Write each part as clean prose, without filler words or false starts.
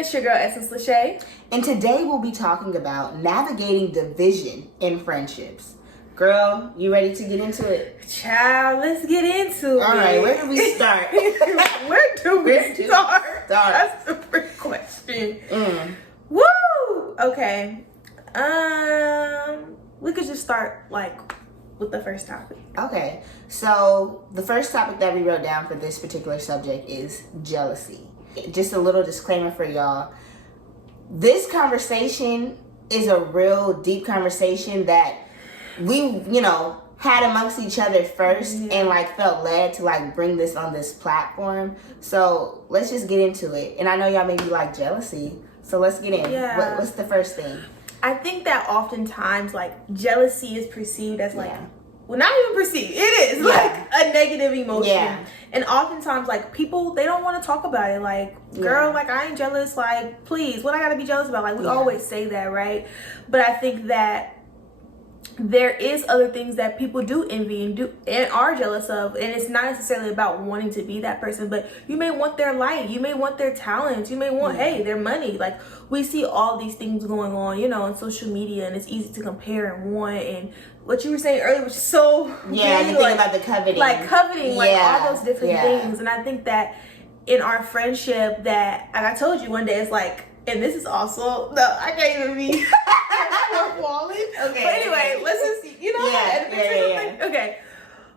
It's your girl, Essence Lashay. And today we'll be talking about navigating division in friendships. Girl, you ready to get into it? Child, let's get into it. All right, where do we start? Where do we start? That's the first question. Woo! Okay. We could just start with the first topic. Okay. So the first topic that we wrote down for this particular subject is jealousy. Just a little disclaimer for y'all. This conversation is a real deep conversation that we, had amongst each other first and felt led to bring this on this platform. So let's just get into it. And I know y'all may be jealousy. So let's get in. Yeah. What's the first thing? I think that oftentimes jealousy is perceived as well, not even perceived. It is a negative emotion. Yeah. And oftentimes people, they don't want to talk about it. Girl, I ain't jealous. Please, what I gotta be jealous about? We always say that, right? But I think that there is other things that people do envy and are jealous of, and it's not necessarily about wanting to be that person, but you may want their light, you may want their talents, you may want their money. We see all these things going on on social media, and it's easy to compare and want. And what you were saying earlier was so the thing about the coveting, all those different things. And I think that in our friendship, that I told you one day, it's and this is also I can't even be walling. Okay. But anyway, let's just okay.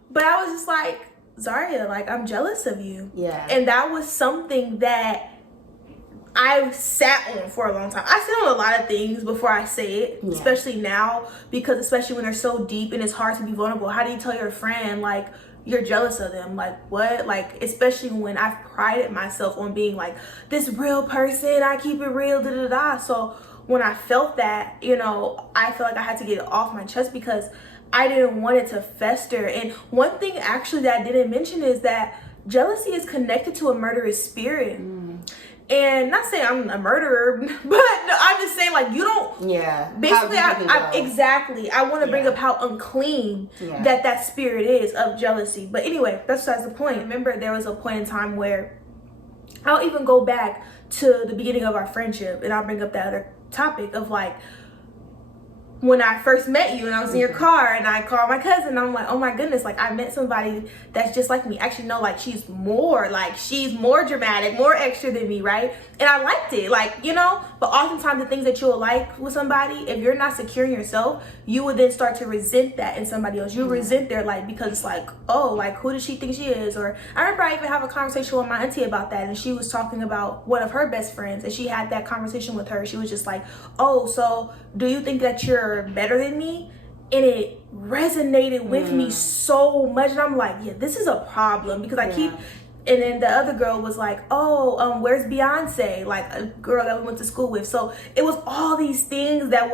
But I was just Zaria, I'm jealous of you. Yeah. And that was something that I sat on for a long time. I sit on a lot of things before I say it, especially now, because especially when they're so deep and it's hard to be vulnerable. How do you tell your friend you're jealous of them? What? Especially when I've prided myself on being this real person, I keep it real, So when I felt that, I felt I had to get it off my chest because I didn't want it to fester. And one thing actually that I didn't mention is that jealousy is connected to a murderous spirit. And not saying I'm a murderer, but no, I'm just saying you don't. Yeah. Basically, exactly. I want to bring up how unclean that spirit is of jealousy. But anyway, that's besides the point. Remember, there was a point in time where I'll even go back to the beginning of our friendship, and I'll bring up that other topic of when I first met you and I was in your car and I called my cousin and I'm oh my goodness, I met somebody that's just like me. Actually, no, she's more dramatic, more extra than me, right? And I liked it, but oftentimes the things that you'll like with somebody, if you're not secure in yourself, you would then start to resent that in somebody else. You resent their life because it's who does she think she is? Or I remember I even have a conversation with my auntie about that, and she was talking about one of her best friends, and she had that conversation with her. She was just oh, so do you think that you're better than me? And it resonated with me so much, and I'm this is a problem because I keep. And then the other girl was where's Beyonce? A girl that we went to school with. So it was all these things that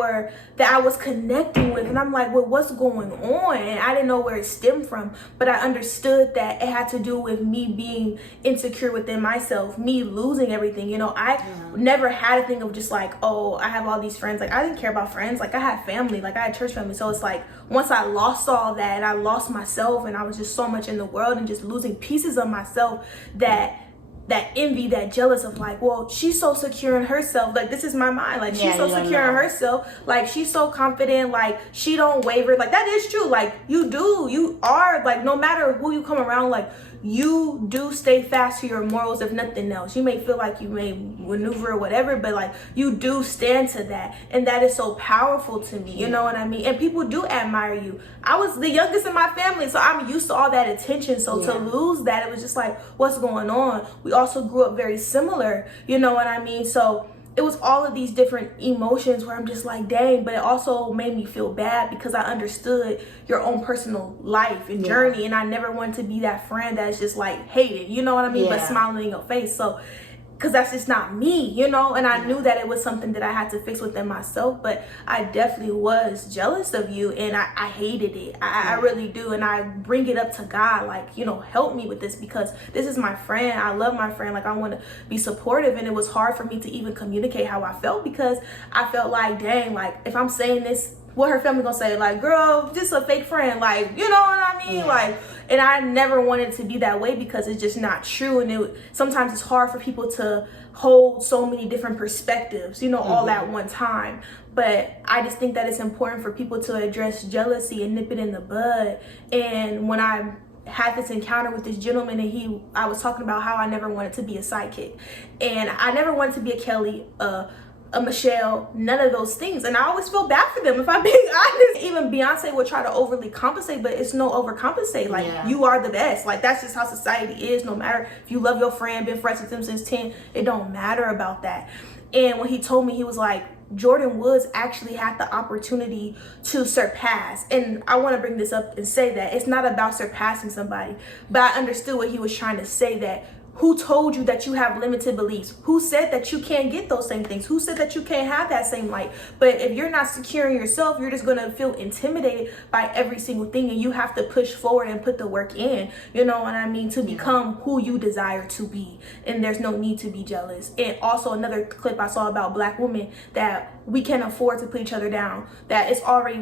I was connecting with. And I'm well, what's going on? And I didn't know where it stemmed from. But I understood that it had to do with me being insecure within myself, me losing everything. I never had a thing of just oh, I have all these friends. I didn't care about friends. I had family. I had church family. So it's once I lost all that and I lost myself and I was just so much in the world and just losing pieces of myself, that envy, that jealous of well, she's so secure in herself, this is my mind, she's so secure in herself, she's so confident, she don't waver, that is true, you are no matter who you come around, you do stay fast to your morals. If nothing else, you may feel you may maneuver or whatever, but you do stand to that, and that is so powerful to me. You know what I mean? And people do admire you. I was the youngest in my family, so I'm used to all that attention. So to lose that, it was just what's going on? We also grew up very similar. You know what I mean? So it was all of these different emotions where I'm just dang, but it also made me feel bad because I understood your own personal life and journey, and I never wanted to be that friend that's just hated, you know what I mean, but smiling in your face. So because that's just not me, and I knew that it was something that I had to fix within myself, but I definitely was jealous of you, and I hated it. I really do, and I bring it up to God, help me with this, because this is my friend. I love my friend. I want to be supportive, and it was hard for me to even communicate how I felt, because I felt dang, if I'm saying this what her family gonna say? Like, girl, just a fake friend. Like, you know what I mean? Yeah. Like, and I never wanted to be that way because it's just not true. And sometimes it's hard for people to hold so many different perspectives, you know, all at one time. But I just think that it's important for people to address jealousy and nip it in the bud. And when I had this encounter with this gentleman, and I was talking about how I never wanted to be a sidekick, and I never wanted to be a Kelly, a Michelle, none of those things. And I always feel bad for them, if I'm being honest. Even Beyonce would try to overly compensate, but it's no overcompensate. Like, you are the best. Like, that's just how society is. No matter if you love your friend, been friends with them since 10, it don't matter about that. And when he told me, he was like, Jordan Woods actually had the opportunity to surpass. And I want to bring this up and say that it's not about surpassing somebody, but I understood what he was trying to say, that who told you that you have limited beliefs? Who said that you can't get those same things? Who said that you can't have that same light? But if you're not secure in yourself, you're just going to feel intimidated by every single thing, and you have to push forward and put the work in, you know what I mean, to become who you desire to be. And there's no need to be jealous. And also another clip I saw about Black women, that we can't afford to put each other down, that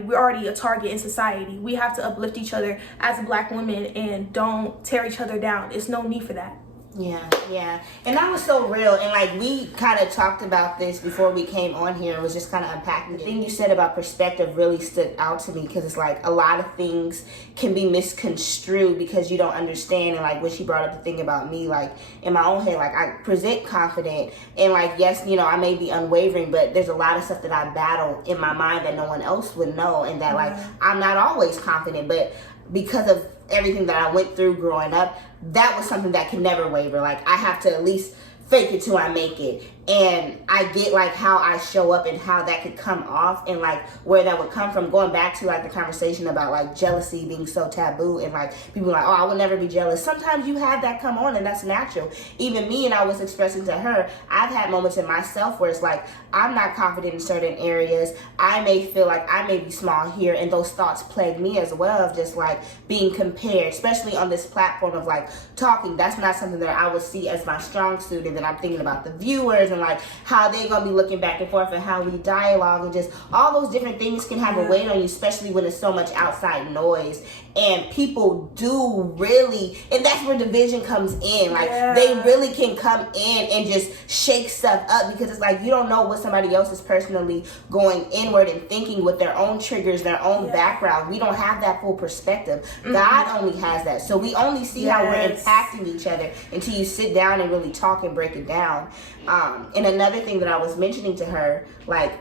we're already a target in society. We have to uplift each other as Black women and don't tear each other down. It's no need for that. Yeah. And that was so real. And like, we kind of talked about this before we came on here and was just kind of unpacking. The thing you said about perspective really stood out to me, because it's like a lot of things can be misconstrued because you don't understand. And like when she brought up the thing about me, like in my own head, like I present confident and like, yes, you know, I may be unwavering, but there's a lot of stuff that I battle in my mind that no one else would know. And that like, I'm not always confident, but because of everything that I went through growing up, that was something that can never waver. Like, I have to at least fake it till I make it. And I get like how I show up and how that could come off, and like where that would come from, going back to like the conversation about like jealousy being so taboo, and like people like, oh, I would never be jealous. Sometimes you have that come on, and that's natural. Even me, and I was expressing to her, I've had moments in myself where it's like I'm not confident in certain areas. I may feel like I may be small here, and those thoughts plague me as well, of just like being compared, especially on this platform of like talking. That's not something that I would see as my strong suit. And then I'm thinking about the viewers and like how they're gonna be looking back and forth and how we dialogue, and just all those different things can have a weight on you, especially when there's so much outside noise. And people do really, and that's where division comes in. Like they really can come in and just shake stuff up, because it's like you don't know what somebody else is personally going inward and thinking with their own triggers, their own background. We don't have that full perspective. God only has that. So we only see how we're impacting each other until you sit down and really talk and break it down. And another thing that I was mentioning to her, like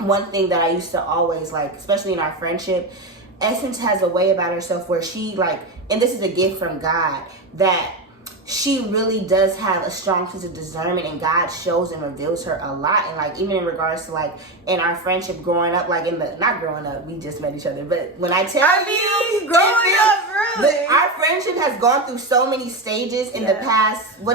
one thing that I used to always like, especially in our friendship, Essence has a way about herself where she like, and this is a gift from God, that she really does have a strong sense of discernment, and God shows and reveals her a lot. And like, even in regards to like in our friendship growing up, like not growing up, we just met each other, but when I tell you growing up, really, our friendship has gone through so many stages in the past, 4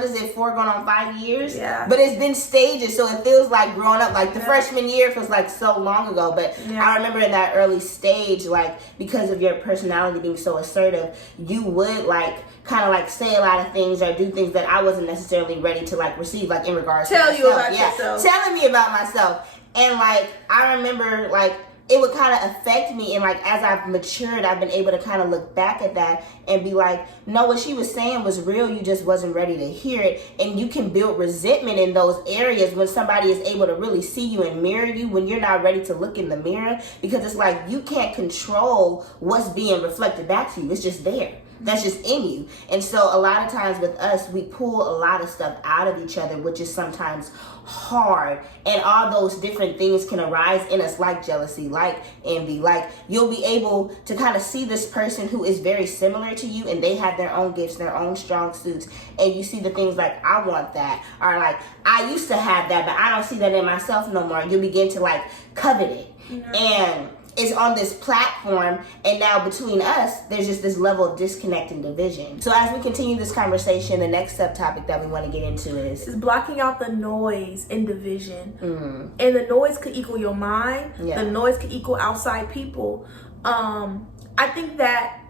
going on 5 years, but it's been stages, so it feels like growing up. Like the freshman year feels like so long ago, but I remember in that early stage, like because of your personality being so assertive, you would like kind of like say a lot of things or do things that I wasn't necessarily ready to like receive, like in regards to myself. You about yourself. Telling me about myself. And like I remember like it would kind of affect me, and like as I've matured, I've been able to kind of look back at that and be like, no, what she was saying was real, you just wasn't ready to hear it. And you can build resentment in those areas when somebody is able to really see you and mirror you when you're not ready to look in the mirror, because it's like you can't control what's being reflected back to you. It's just there. That's just in you. And so a lot of times with us, we pull a lot of stuff out of each other, which is sometimes hard. And all those different things can arise in us, like jealousy, like envy. Like you'll be able to kind of see this person who is very similar to you, and they have their own gifts, their own strong suits. And you see the things like, I want that. Or like, I used to have that, but I don't see that in myself no more. You begin to like covet it. And is on this platform, and now between us there's just this level of disconnect and division. So as we continue this conversation, the next subtopic that we want to get into is blocking out the noise and division. And the noise could equal your mind, the noise could equal outside people. I think that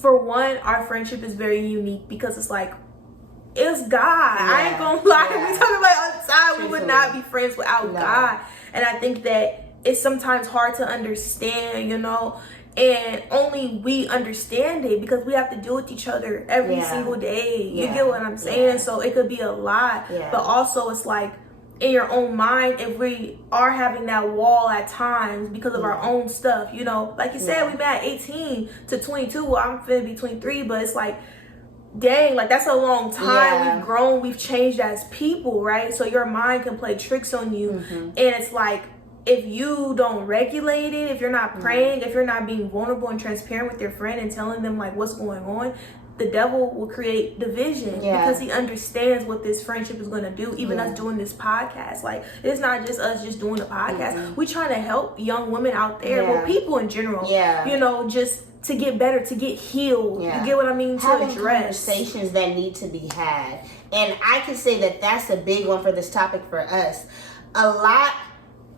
for one, our friendship is very unique because it's like, it's God. I ain't gonna lie. We talk about it all the time. We would not be friends without God. And I think that it's sometimes hard to understand, you know, and only we understand it because we have to deal with each other every single day. You get what I'm saying? So it could be a lot, but also it's like in your own mind, if we are having that wall at times because of our own stuff, you know, like you said, we met at 18 to 22. Well, I'm finna be 23, but it's like, dang, like that's a long time. We've grown, we've changed as people, right? So your mind can play tricks on you, and it's like, if you don't regulate it, if you're not praying, if you're not being vulnerable and transparent with your friend and telling them like what's going on, the devil will create division because he understands what this friendship is going to do. Even us doing this podcast, like it's not just us just doing a podcast. We're trying to help young women out there, well, people in general, you know, just to get better, to get healed. You get what I mean? Having to address conversations that need to be had. And I can say that that's a big one for this topic for us. A lot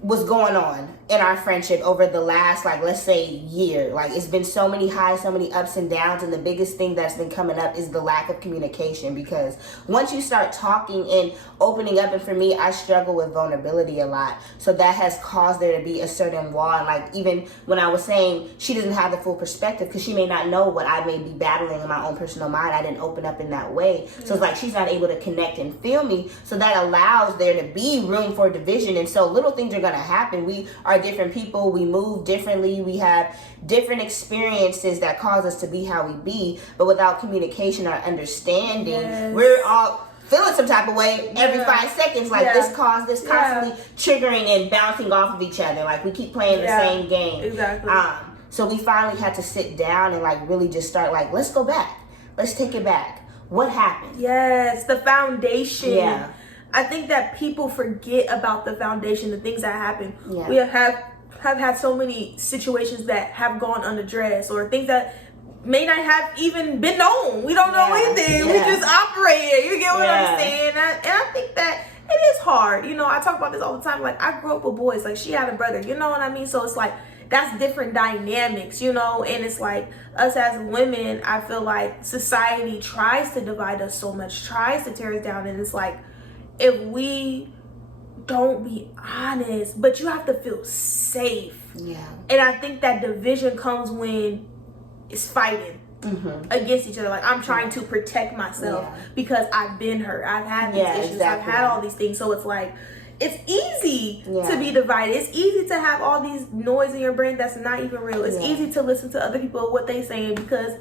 was going on in our friendship over the last, like, let's say year. Like, it's been so many highs, so many ups and downs, and the biggest thing that's been coming up is the lack of communication, because once you start talking and opening up, and for me, I struggle with vulnerability a lot, so that has caused there to be a certain wall. And like, even when I was saying she doesn't have the full perspective because she may not know what I may be battling in my own personal mind, I didn't open up in that way, so it's like she's not able to connect and feel me, so that allows there to be room for division. And so little things are going to happen. We are different people, we move differently, we have different experiences that cause us to be how we be, but without communication or understanding, we're all feeling some type of way every 5 seconds, like this constantly triggering and bouncing off of each other, like we keep playing the same game. So we finally had to sit down and like really just start like, let's go back, let's take it back. What happened? The foundation. I think that people forget about the foundation, the things that happen. We have had so many situations that have gone unaddressed, or things that may not have even been known. We don't know anything. We just operate. You get what I'm saying? And I think that it is hard. You know, I talk about this all the time. Like, I grew up with boys. Like, she had a brother. You know what I mean? So it's like, that's different dynamics, you know? And it's like, us as women, I feel like society tries to divide us so much, tries to tear us down. And it's like, if we don't be honest, but you have to feel safe. And I think that division comes when it's fighting against each other. Like, I'm trying to protect myself because I've been hurt. I've had these issues. I've had all these things. So it's like, it's easy to be divided. It's easy to have all these noise in your brain that's not even real. It's easy to listen to other people, what they saying, because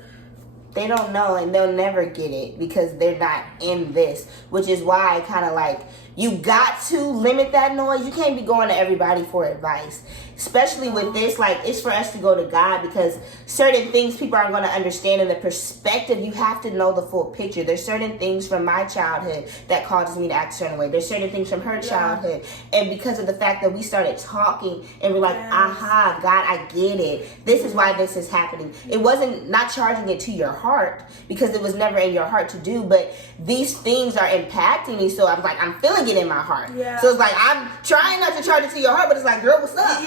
they don't know, and they'll never get it because they're not in this, which is why I kind of like, you got to limit that noise. You can't be going to everybody for advice, especially with this. Like, it's for us to go to God, because certain things people aren't going to understand in the perspective. You have to know the full picture. There's certain things from my childhood that causes me to act a certain way. There's certain things from her childhood, and because of the fact that we started talking and we're like, aha, God, I get it. This is why this is happening. It wasn't not charging it to your heart, because it was never in your heart to do, but these things are impacting me. So I'm like, I'm feeling it in my heart. So it's like, I'm trying not to charge it to your heart, but it's like, girl, what's up?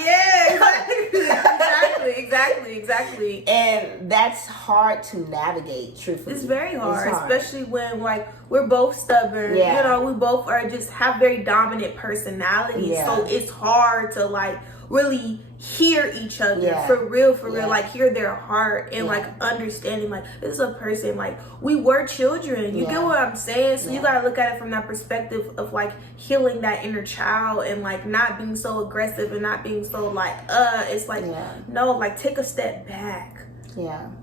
Exactly. And that's hard to navigate, truthfully. It's very hard, especially when like we're both stubborn. You know, we both are just have very dominant personalities. So it's hard to like really hear each other for real, like hear their heart and like understanding, like, this is a person, like, we were children. You get what I'm saying? So you gotta look at it from that perspective of like healing that inner child and like not being so aggressive and not being so like it's like no, like take a step back.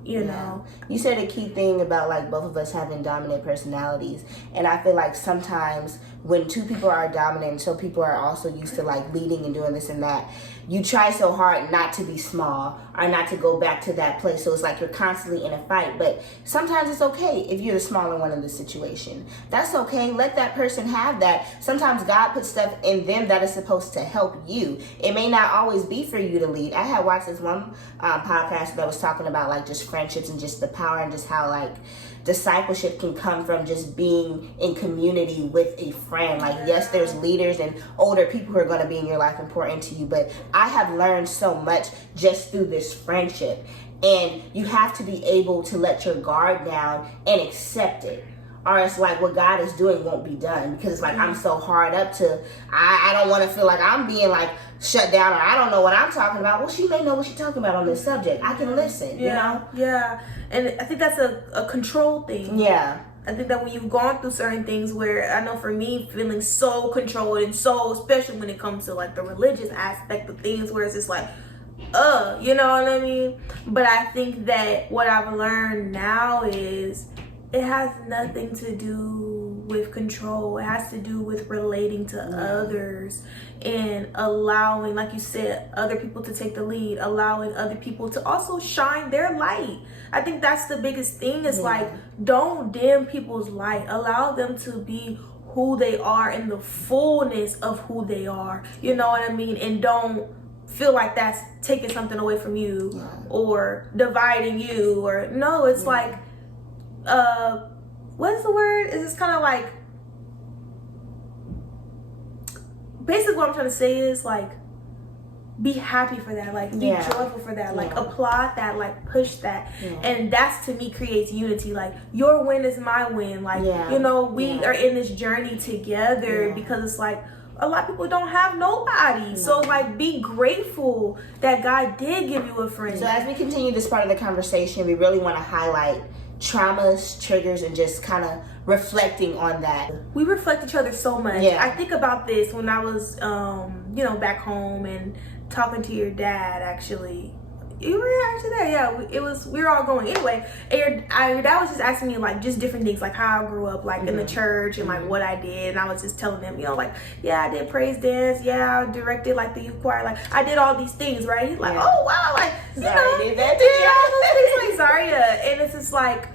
You know, you said a key thing about like both of us having dominant personalities, and I feel like sometimes when two people are dominant and so people are also used to like leading and doing this and that, you try so hard not to be small or not to go back to that place. So it's like you're constantly in a fight. But sometimes it's okay if you're the smaller one in the situation. That's okay. Let that person have that. Sometimes God puts stuff in them that is supposed to help you. It may not always be for you to lead. I had watched this one podcast that was talking about like just friendships and just the power and just how like discipleship can come from just being in community with a friend. Like, yes, there's leaders and older people who are going to be in your life important to you, but I have learned so much just through this friendship. And you have to be able to let your guard down and accept it. or it's like what God is doing won't be done because it's like I'm so hard up to I don't want to feel like I'm being like shut down or I don't know what I'm talking about. Well, she may know what she's talking about on this subject. I can listen, you know? Yeah. And I think that's a control thing. Yeah. I think that when you've gone through certain things where I know for me feeling so controlled and so, especially when it comes to like the religious aspect of things where it's just like, you know what I mean? But I think that what I've learned now is it has nothing to do with control. It has to do with relating to others and allowing, like you said, other people to take the lead, allowing other people to also shine their light. I think that's the biggest thing is like, don't dim people's light. Allow them to be who they are in the fullness of who they are. You know what I mean? And don't feel like that's taking something away from you or dividing you or no, it's like, what's the word? Is this kind of like, basically what I'm trying to say is like, be happy for that, like be joyful for that, like applaud that, like push that, and that's to me creates unity. Like your win is my win, like you know, we are in this journey together because it's like a lot of people don't have nobody, so like be grateful that God did give you a friend. So as we continue this part of the conversation, we really want to highlight traumas, triggers, and just kind of reflecting on that. We reflect each other so much. I think about this when I was you know, back home and talking to your dad. Actually, you were actually there. We were all going anyway, and your dad was just asking me like just different things, like how I grew up, like in the church, and like what I did. And I was just telling him, you know, like I did praise dance, I directed like the youth choir, like I did all these things, right? He's like, oh wow, like you know, did that all those things like Zaria. And it's just like,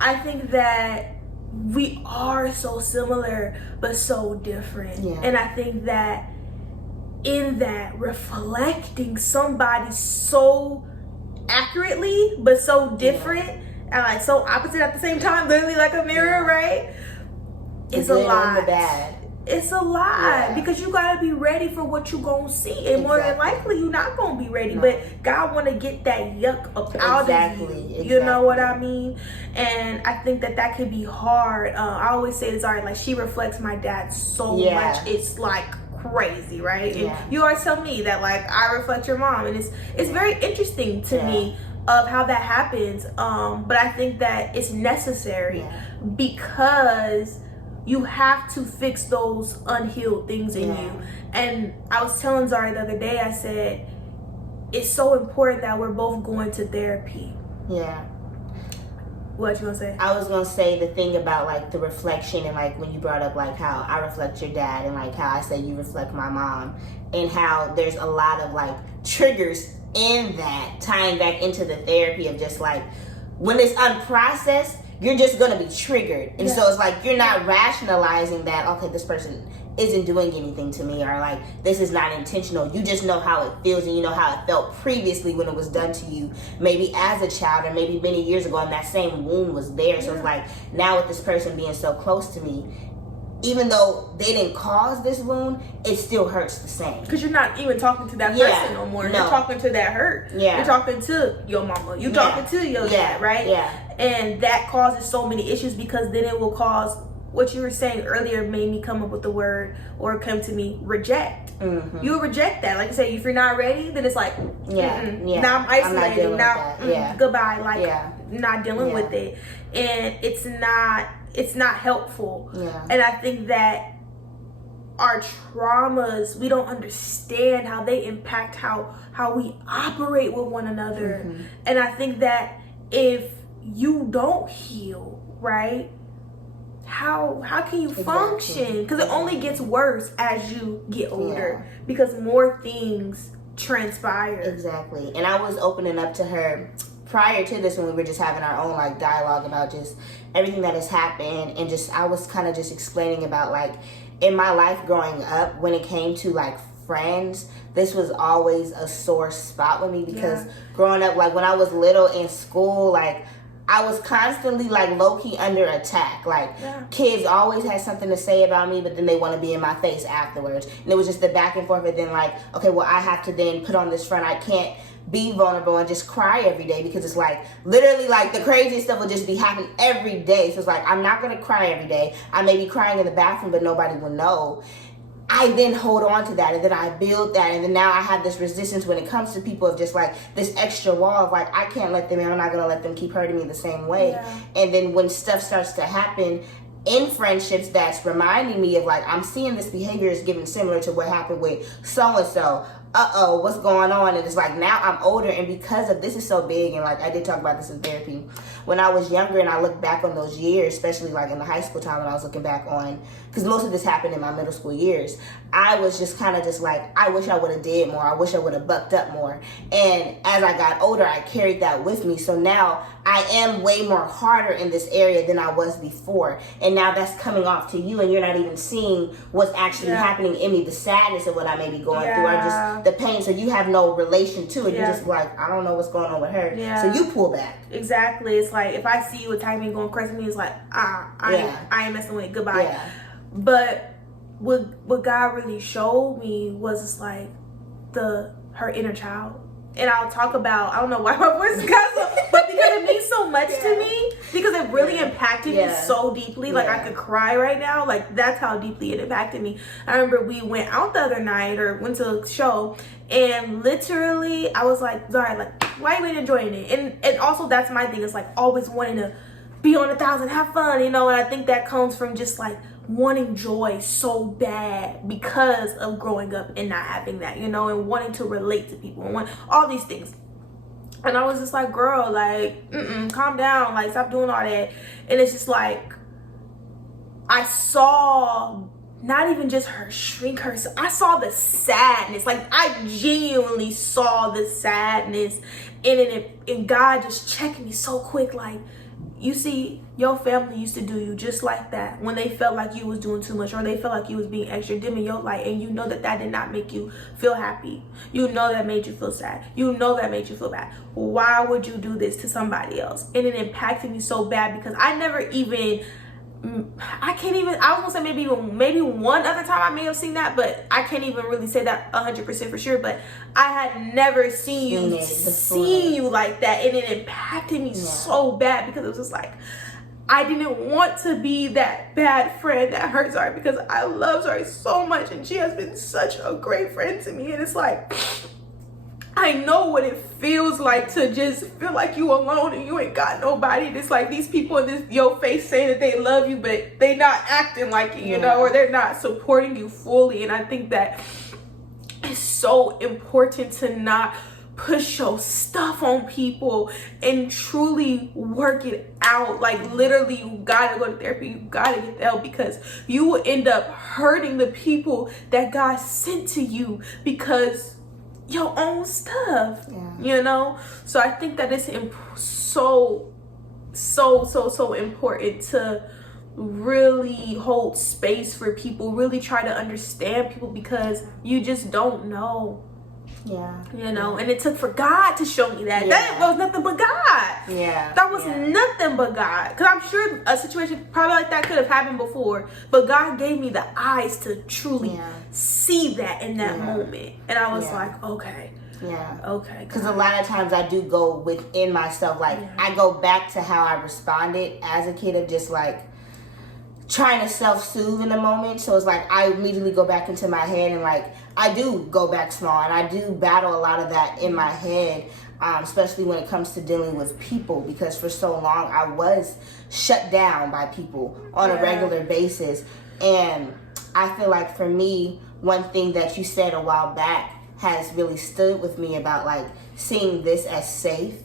I think that we are so similar but so different, and I think that in that reflecting somebody so accurately but so different and like so opposite at the same time, literally like a mirror, right? It's a lot. It's a lot because you gotta be ready for what you gonna see, and more than likely you're not gonna be ready. But God wanna get that yuck up out of you. You know what I mean? And I think that could be hard. I always say this, like she reflects my dad so much. It's like crazy, right? And you always tell me that like I reflect your mom, and it's very interesting to me of how that happens. But I think that it's necessary because you have to fix those unhealed things in you. And I was telling Zaria the other day, I said it's so important that we're both going to therapy. What you gonna say? I was gonna say the thing about like the reflection, and like when you brought up like how I reflect your dad, and like how I say you reflect my mom, and how there's a lot of like triggers in that, tying back into the therapy of just like when it's unprocessed, you're just gonna be triggered. And so it's like you're not rationalizing that, okay, this person isn't doing anything to me, or like this is not intentional. You just know how it feels, and you know how it felt previously when it was done to you, maybe as a child or maybe many years ago, and that same wound was there. So it's like now with this person being so close to me, even though they didn't cause this wound, it still hurts the same. Because you're not even talking to that person no more. You're talking to that hurt. You're talking to your mama. You're talking to your dad, right? And that causes so many issues, because then it will cause what you were saying earlier, made me come up with the word, or come to me, reject. You will reject that. Like I say, if you're not ready, then it's like, now I'm isolated. Now, goodbye. Like, not dealing with it. And it's not helpful. And I think that our traumas, we don't understand how they impact how we operate with one another. And I think that if you don't heal, right, how can you function? Because it only gets worse as you get older, because more things transpire. Exactly. And I was opening up to her prior to this, when we were just having our own like dialogue about just everything that has happened, and just I was kind of just explaining about like in my life growing up, when it came to like friends, this was always a sore spot with me, because growing up, like when I was little in school, like I was constantly like low-key under attack. Like kids always had something to say about me, but then they want to be in my face afterwards. And it was just the back and forth. And then like, okay, well, I have to then put on this front. I can't be vulnerable and just cry every day, because it's like literally like the craziest stuff will just be happening every day. So it's like, I'm not going to cry every day. I may be crying in the bathroom, but nobody will know. I then hold on to that, and then I build that, and then now I have this resistance when it comes to people of just like this extra wall of like, I can't let them in, I'm not going to let them keep hurting me the same way. And then when stuff starts to happen in friendships that's reminding me of like, I'm seeing this behavior is given similar to what happened with so-and-so, what's going on? And it's like, now I'm older, and because of this is so big, and like I did talk about this in therapy, when I was younger and I look back on those years, especially like in the high school time when I was looking back on, because most of this happened in my middle school years, I was just kind of just like, I wish I would have did more, I wish I would have bucked up more. And as I got older, I carried that with me. So now I am way more harder in this area than I was before, and now that's coming off to you, and you're not even seeing what's actually happening in me, the sadness of what I may be going through, or just the pain. So you have no relation to it. You're just like, I don't know what's going on with her. So you pull back. Exactly. It's like, if I see you attacking me, going crazy, it's like, I ain't messing with it. Goodbye. But what God really showed me was just like her inner child. And I'll talk about, I don't know why my voice got so, but because it means so much to me, because it really impacted me so deeply. Like I could cry right now. Like that's how deeply it impacted me. I remember we went out the other night, or went to a show, and literally I was like, Zaria, like, why are you even enjoying it? And also that's my thing. It's like always wanting to be on 1,000, have fun, you know. And I think that comes from just like wanting joy so bad because of growing up and not having that, you know, and wanting to relate to people and want all these things. And I was just like, girl, like, calm down, like, stop doing all that. And it's just like, I saw not even just her shrink herself, I saw the sadness. Like, I genuinely saw the sadness in it, and God just checked me so quick, like, you see, your family used to do you just like that when they felt like you was doing too much, or they felt like you was being extra dim in your light, and you know that did not make you feel happy. You know that made you feel sad. You know that made you feel bad. Why would you do this to somebody else? And it impacted me so bad, because I never even, I was gonna say maybe one other time I may have seen that, but I can't even really say that 100% for sure. But I had never seen you like that, and it impacted me so bad, because it was just like, I didn't want to be that bad friend that hurt Zaria, because I love Zaria so much, and she has been such a great friend to me. And it's like, I know what it feels like to just feel like you alone and you ain't got nobody. It's like these people in your face saying that they love you, but they not acting like it, you know, or they're not supporting you fully. And I think that it's so important to not push your stuff on people and truly work it out. Like, literally, you gotta go to therapy, you gotta get help, because you will end up hurting the people that God sent to you because your own stuff, you know. So I think that it's so important to really hold space for people, really try to understand people, because you just don't know. You know, and it took for God to show me that. That was nothing but God. That was nothing but God. Because I'm sure a situation probably like that could have happened before, but God gave me the eyes to truly see that in that moment. And I was like, okay. Okay. Because a lot of times I do go within myself. Like, I go back to how I responded as a kid, of just like trying to self-soothe in the moment. So it's like I immediately go back into my head, and like I do go back small, and I do battle a lot of that in my head, especially when it comes to dealing with people, because for so long I was shut down by people on a regular basis. And I feel like for me, one thing that you said a while back has really stood with me about like seeing this as safe,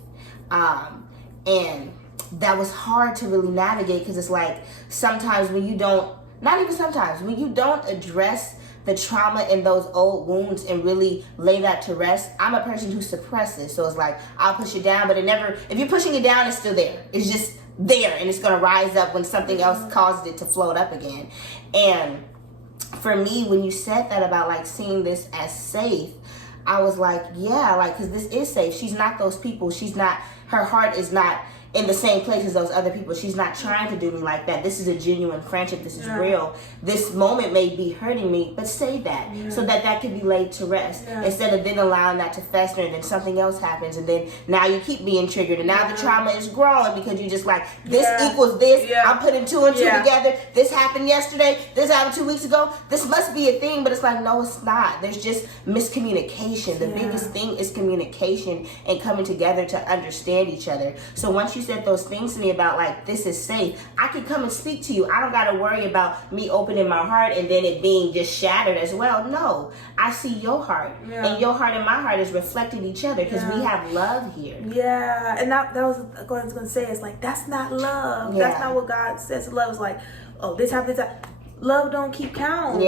and that was hard to really navigate, because it's like sometimes when you don't, not even sometimes, when you don't address the trauma and those old wounds and really lay that to rest. I'm a person who suppresses, so it's like I'll push it down, but it never, if you're pushing it down, it's still there. It's just there, and it's going to rise up when something else caused it to float up again. And for me, when you said that about like seeing this as safe, I was like, yeah, like, because this is safe. She's not those people. She's not, her heart is not in the same place as those other people. She's not trying to do me like that. This is a genuine friendship. This is real. This moment may be hurting me, but say that so that can be laid to rest instead of then allowing that to fester, and then something else happens, and then now you keep being triggered, and now the trauma is growing because you just like, this equals this. I'm putting 2 and 2 together. This happened yesterday. This happened 2 weeks ago. This must be a thing, but it's like, no, it's not. There's just miscommunication. The biggest thing is communication and coming together to understand each other. So once you said those things to me about like, this is safe, I can come and speak to you. I don't got to worry about me opening my heart and then it being just shattered as well. No, I see your heart, and your heart and my heart is reflecting each other because we have love here. Yeah, and that was what I was going to say. It's like, that's not love. That's not what God says love is. Like, oh, this happened, love don't keep count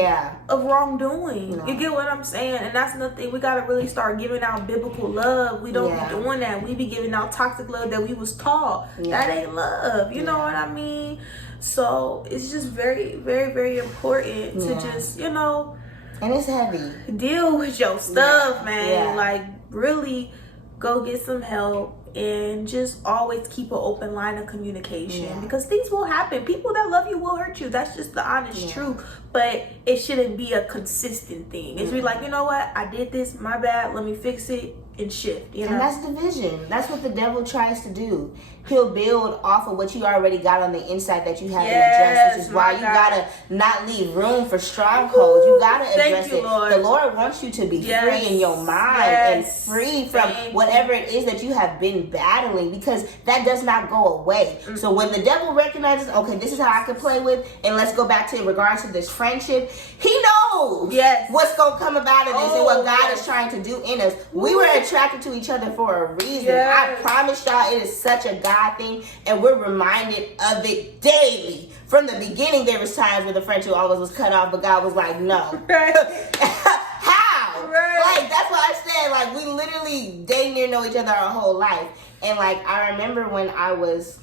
of wrongdoing. You get what I'm saying? And that's another thing. We got to really start giving out biblical love. We don't be doing that. We be giving out toxic love that we was taught. That ain't love. You know what I mean? So it's just very, very, very important to just, you know, and it's heavy, deal with your stuff, man. Like, really go get some help. And just always keep an open line of communication because things will happen. People that love you will hurt you. That's just the honest truth. But it shouldn't be a consistent thing. It's be like, you know what? I did this. My bad. Let me fix it and shift. You know? And that's division. That's what the devil tries to do. He'll build off of what you already got on the inside that you haven't addressed, which is why you gotta not leave room for strongholds. You gotta address it. Lord. The Lord wants you to be free in your mind and free from whatever it is that you have been battling, because that does not go away. So when the devil recognizes, okay, this is how I can play with, and let's go back to in regards to this friendship, he knows what's gonna come about of this and what God is trying to do in us. We were attracted to each other for a reason. I promise y'all, it is such a God thing, and we're reminded of it daily. From the beginning, there was times where the friendship always was cut off, but God was like, no. How? Like, that's why I said, like, we literally dang near know each other our whole life. And like, I remember when I was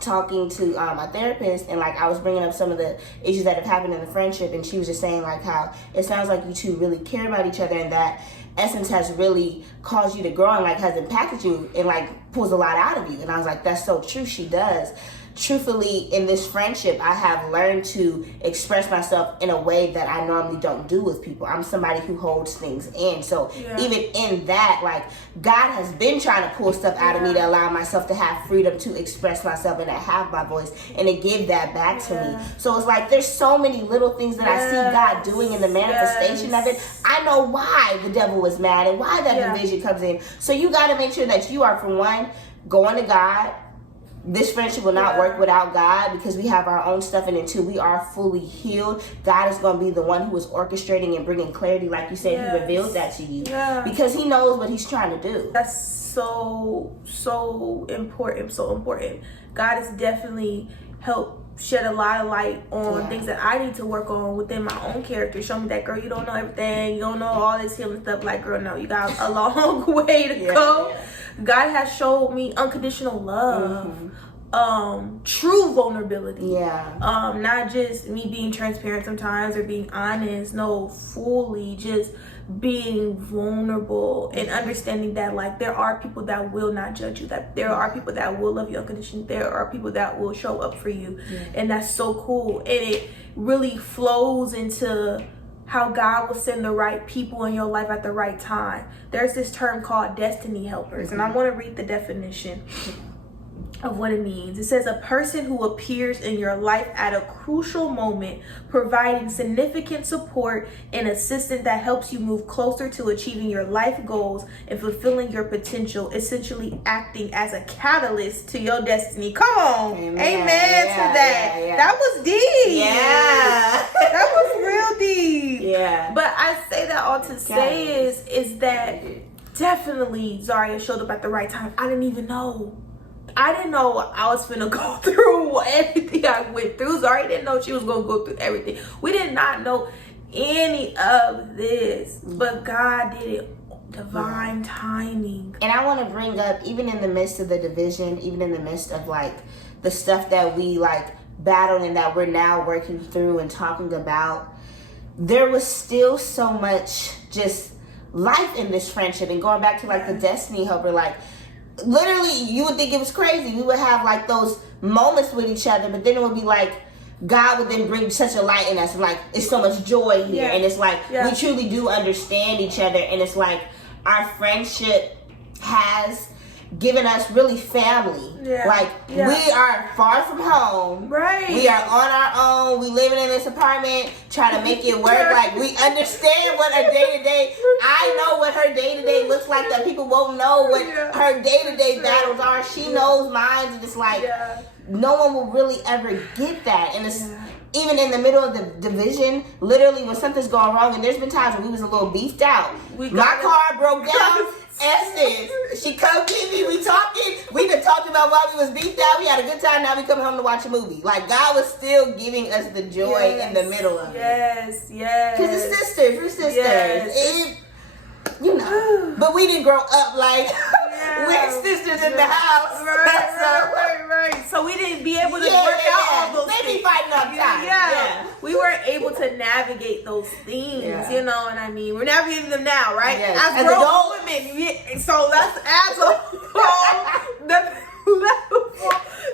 talking to my therapist, and like I was bringing up some of the issues that have happened in the friendship, and she was just saying like how it sounds like you two really care about each other, and that Essence has really caused you to grow and like has impacted you and like pulls a lot out of you. And I was like, that's so true. She does. Truthfully, in this friendship, I have learned to express myself in a way that I normally don't do with people. I'm somebody who holds things in. So even in that, like, God has been trying to pull stuff out of me to allow myself to have freedom to express myself and to have my voice and to give that back to me. So it's like there's so many little things that I see God doing in the manifestation of it. I know why the devil was mad and why that division comes in. So you got to make sure that you are, for one, going to God. This friendship will not work without God, because we have our own stuff, and until we are fully healed, God is going to be the one who is orchestrating and bringing clarity. Like you said, He revealed that to you because He knows what He's trying to do. That's so important. So important. God has definitely helped shed a lot of light on things that I need to work on within my own character. Show me that, girl, you don't know everything. You don't know all this healing stuff. Like, girl, no, you got a long way to go. God has showed me unconditional love, true vulnerability. Not just me being transparent sometimes or being honest. No, fully just being vulnerable and understanding that, like, there are people that will not judge you, that there are people that will love you unconditionally, there are people that will show up for you, and that's so cool. And it really flows into how God will send the right people in your life at the right time. There's this term called destiny helpers, and I want to read the definition of what it means. It says, a person who appears in your life at a crucial moment, providing significant support and assistance that helps you move closer to achieving your life goals and fulfilling your potential, essentially acting as a catalyst to your destiny. Come on. Amen to that. That was deep. That was real deep. But I say that all to say is that definitely Zaria showed up at the right time. I didn't even know. I didn't know I was finna go through everything I went through. Zaria didn't know she was gonna go through everything. We did not know any of this, but God did it. Divine timing. And I want to bring up, even in the midst of the division, even in the midst of like the stuff that we like battled and that we're now working through and talking about, there was still so much just life in this friendship. And going back to like the destiny helper, like, literally, you would think it was crazy. We would have like those moments with each other, but then it would be like God would then bring such a light in us, like it's so much joy here, and it's like we truly do understand each other, and it's like our friendship has given us really family. Like we are far from home, right? We are on our own. We living in this apartment, trying to make it work. Like we understand what her day to day. I know what her day to day looks like. That people won't know what her day to day battles are. She knows mine, and it's like no one will really ever get that. And it's even in the middle of the division, literally when something's going wrong, and there's been times when we was a little beefed out. My car broke down. Estes, she come get me, we talking, we done talked about why we was beefed out, we had a good time, now we coming home to watch a movie. Like, God was still giving us the joy in the middle of it. Yes. Because it's sisters, we're sisters. You know, but we didn't grow up like we're sisters in the house. Right. So we didn't be able to work out all those things. Maybe fighting up time. We weren't able to navigate those things, you know what I mean? We're navigating them now, right? As grown women. So that's as a whole level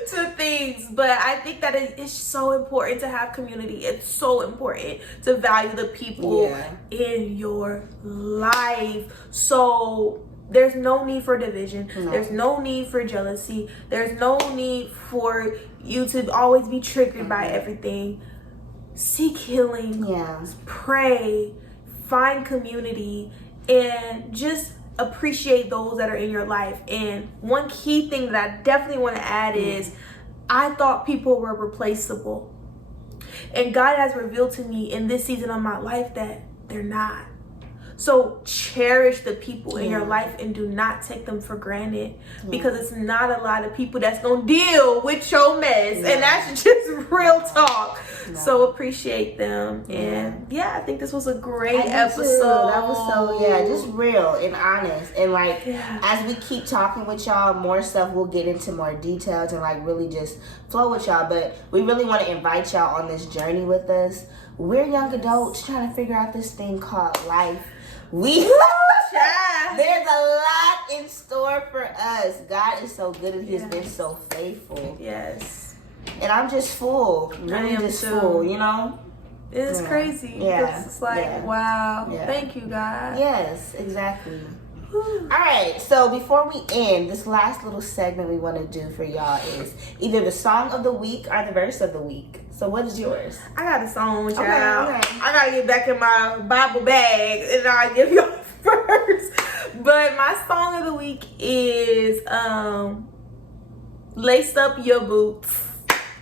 to things. But I think that it's so important to have community. It's so important to value the people in your life. So there's no need for division. There's no need for jealousy. There's no need for you to always be triggered by everything. Seek healing. Pray. Find community. And just appreciate those that are in your life. And one key thing that I definitely want to add is I thought people were replaceable. And God has revealed to me in this season of my life that they're not. So cherish the people in your life and do not take them for granted, because it's not a lot of people that's going to deal with your mess. And that's just real talk. So appreciate them. And I think this was a great episode. That was so, just real and honest. And like, as we keep talking with y'all, more stuff, we'll get into more details and like really just flow with y'all. But we really want to invite y'all on this journey with us. We're young adults trying to figure out this thing called life. There's a lot in store for us. God is so good and He has been so faithful. And I'm just full. Really just full, you know? It's crazy. It's like, wow. Thank you, God. Yes, exactly. All right, so before we end, this last little segment we want to do for y'all is either the song of the week or the verse of the week. So what is yours? I got a song, child. Okay. I got to get back in my Bible bag and I'll give y'all first. But my song of the week is Lace Up Your Boots.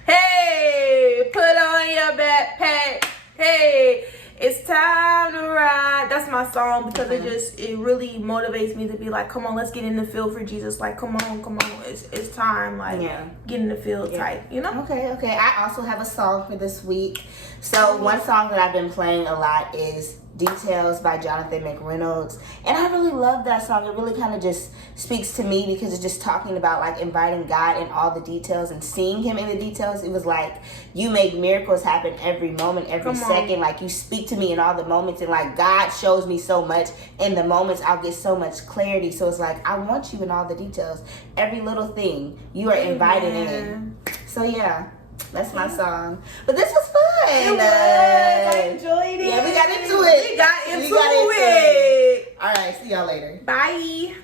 Hey, put on your backpack. Hey, it's time to ride. That's my song because it really motivates me to be like, come on, let's get in the field for Jesus. Like, come on. It's time. Like, get in the field type, you know? Okay. I also have a song for this week. So one song that I've been playing a lot is Details by Jonathan McReynolds, and I really love that song. It really kind of just speaks to me because it's just talking about like inviting God in all the details and seeing Him in the details. It was like, you make miracles happen every moment, every second. Like, you speak to me in all the moments, and like God shows me so much in the moments. I'll get so much clarity. So it's like, I want you in all the details, every little thing you are invited in. So that's my song. But this was fun. It was. I enjoyed it. Yeah, we got into it. We got into it. All right, see y'all later. Bye.